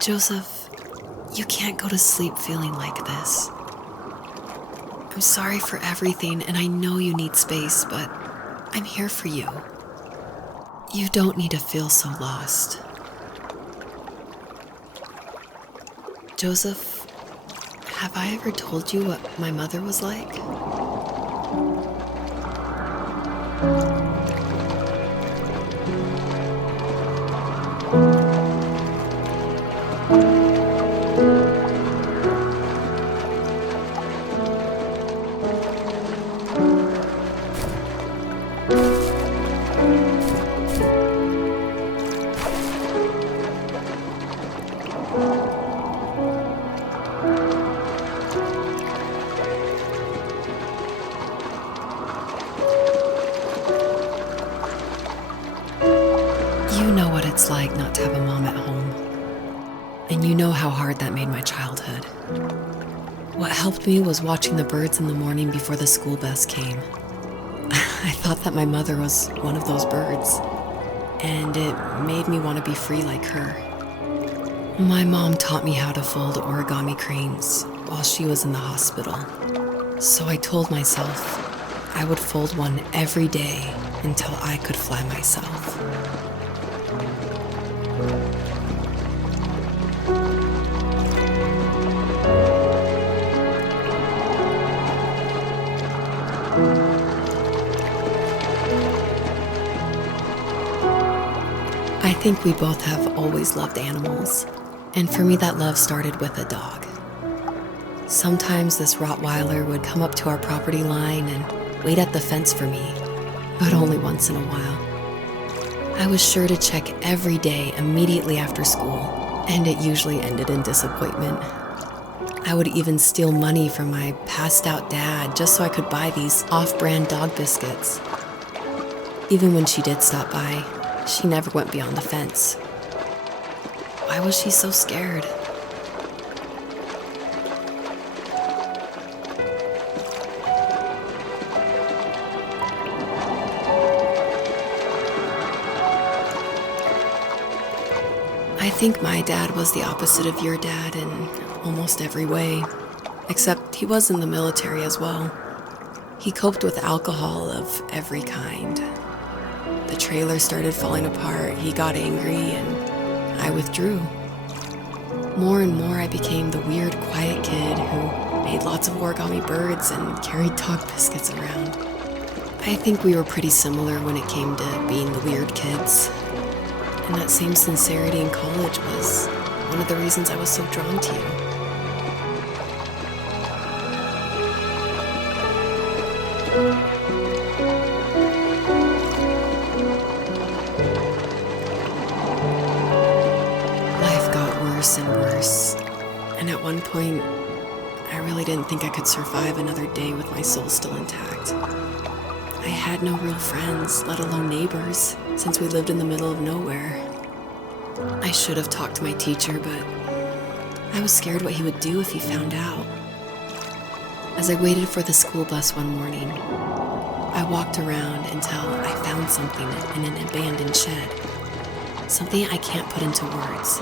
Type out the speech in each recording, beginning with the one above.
Joseph, you can't go to sleep feeling like this. I'm sorry for everything, and I know you need space, but I'm here for you. You don't need to feel so lost. Joseph, have I ever told you what my mother was like? You know what it's like not to have a mom at home. And you know how hard that made my childhood. What helped me was watching the birds in the morning before the school bus came. I thought that my mother was one of those birds, and it made me want to be free like her. My mom taught me how to fold origami cranes while she was in the hospital. So I told myself I would fold one every day until I could fly myself. I think we both have always loved animals, and for me that love started with a dog. Sometimes this Rottweiler would come up to our property line and wait at the fence for me, but only once in a while. I was sure to check every day immediately after school, and it usually ended in disappointment. I would even steal money from my passed-out dad just so I could buy these off-brand dog biscuits. Even when she did stop by, she never went beyond the fence. Why was she so scared? I think my dad was the opposite of your dad in almost every way, except he was in the military as well. He coped with alcohol of every kind. The trailer started falling apart, he got angry, and I withdrew. More and more I became the weird, quiet kid who made lots of origami birds and carried dog biscuits around. I think we were pretty similar when it came to being the weird kids. And that same sincerity in college was one of the reasons I was so drawn to you. Life got worse and worse, and at one point, I really didn't think I could survive another day with my soul still intact. I had no real friends, let alone neighbors, since we lived in the middle of nowhere. I should have talked to my teacher, but I was scared what he would do if he found out. As I waited for the school bus one morning, I walked around until I found something in an abandoned shed. Something I can't put into words.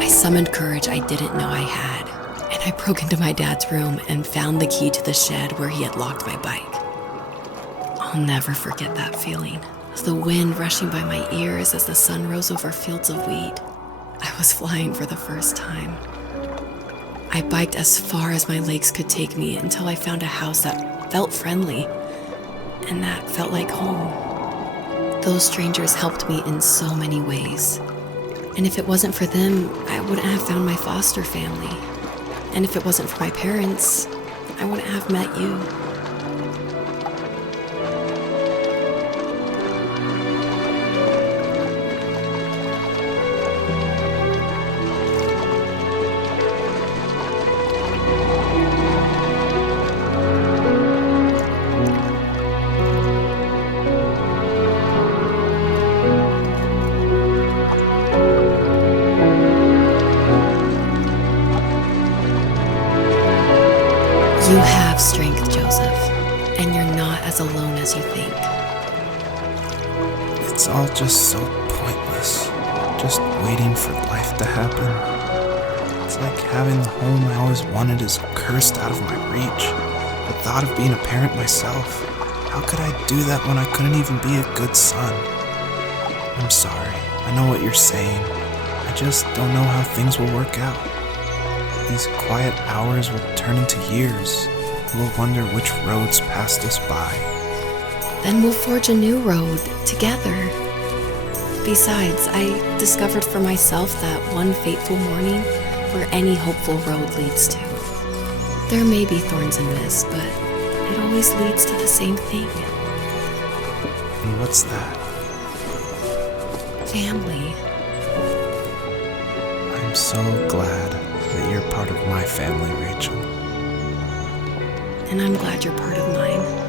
I summoned courage I didn't know I had, and I broke into my dad's room and found the key to the shed where he had locked my bike. I'll never forget that feeling, of the wind rushing by my ears as the sun rose over fields of wheat. I was flying for the first time. I biked as far as my legs could take me until I found a house that felt friendly, and that felt like home. Those strangers helped me in so many ways. And if it wasn't for them, I wouldn't have found my foster family. And if it wasn't for my parents, I wouldn't have met you. You have strength, Joseph, and you're not as alone as you think. It's all just so pointless, just waiting for life to happen. It's like having the home I always wanted is cursed out of my reach. The thought of being a parent myself, how could I do that when I couldn't even be a good son? I'm sorry, I know what you're saying. I just don't know how things will work out. These quiet hours will turn into years. We'll wonder which roads passed us by. Then we'll forge a new road together. Besides, I discovered for myself that one fateful morning where any hopeful road leads to. There may be thorns and mist, but it always leads to the same thing. And what's that? Family. I'm so glad that you're part of my family, Rachel. And I'm glad you're part of mine.